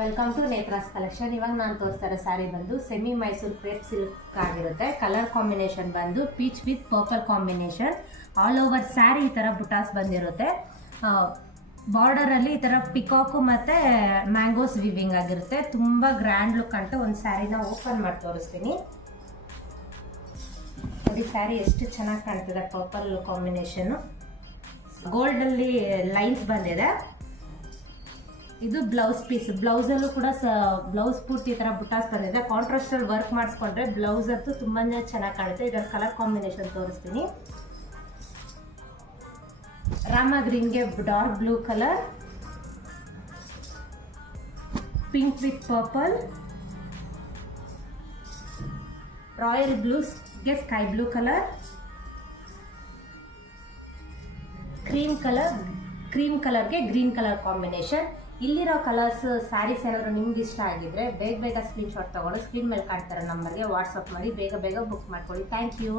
Welcome to ನೇತ್ರಾಸ್ collection. ಇವಾಗ ನಾನು ತೋರಿಸ್ತಾ ಇರೋ ಸ್ಯಾರಿ ಬಂದು ಸೆಮಿ ಮೈಸೂರು ಕ್ರೇಪ್ ಸಿಲ್ಕ್ ಆಗಿರುತ್ತೆ. ಕಲರ್ ಕಾಂಬಿನೇಷನ್ ಬಂದು peach with purple combination. All over sari ಈ ಥರ ಬುಟಾಸ್ ಬಂದಿರುತ್ತೆ. ಬಾರ್ಡರಲ್ಲಿ ಈ ಥರ ಪಿಕಾಕು ಮತ್ತು ಮ್ಯಾಂಗೋಸ್ ವಿವಿಂಗ್ ಆಗಿರುತ್ತೆ. ತುಂಬ ಗ್ರ್ಯಾಂಡ್ ಲುಕ್ ಅಂತ ಒಂದು ಸ್ಯಾರಿನ ಓಪನ್ ಮಾಡಿ ತೋರಿಸ್ತೀನಿ. ನೋಡಿ ಸ್ಯಾರಿ ಎಷ್ಟು ಚೆನ್ನಾಗಿ ಕಾಣ್ತಿದೆ. ಪರ್ಪಲ್ ಕಾಂಬಿನೇಷನ್ನು, ಗೋಲ್ಡಲ್ಲಿ ಲೈನ್ಸ್ ಬಂದಿದೆ. ಇದು ಬ್ಲೌಸ್ ಪೀಸ್. ಬ್ಲೌಸಲ್ಲೂ ಕೂಡ ಬ್ಲೌಸ್ ಪೂರ್ತಿ ಈ ಥರ ಬುಟಾಸ್ ಬಂದಿದೆ. ಕಾಂಟ್ರಾಸ್ಟಲ್ಲಿ ವರ್ಕ್ ಮಾಡಿಸ್ಕೊಂಡ್ರೆ ಬ್ಲೌಸ್ ಅಂತೂ ತುಂಬಾ ಚೆನ್ನಾಗಿ ಕಾಣುತ್ತೆ. ಇದರ ಕಲರ್ ಕಾಂಬಿನೇಷನ್ ತೋರಿಸ್ತೀನಿ. ರಾಮ ಗ್ರೀನ್ಗೆ dark blue colour, pink with purple, royal ಬ್ಲೂಸ್ಗೆ ಸ್ಕೈ ಬ್ಲೂ ಕಲರ್, ಕ್ರೀಮ್ ಕಲರ್ಗೆ ಗ್ರೀನ್ ಕಲರ್ ಕಾಂಬಿನೇಷನ್. ಇಲ್ಲಿರೋ ಕಲರ್ಸ್ ಸ್ಯಾರೀಸ್ ಏನಾದರೂ ನಿಮ್ಗೆ ಇಷ್ಟ ಆಗಿದ್ರೆ ಬೇಗ ಸ್ಕ್ರೀನ್ ಶಾಟ್ ತಗೊಂಡು ಸ್ಕ್ರೀನ್ ಮೇಲೆ ಕಾಣ್ತಾರೋ ನಂಬರ್ಗೆ ವಾಟ್ಸಪ್ ಮಾಡಿ ಬೇಗ ಬುಕ್ ಮಾಡ್ಕೊಳ್ಳಿ. Thank you.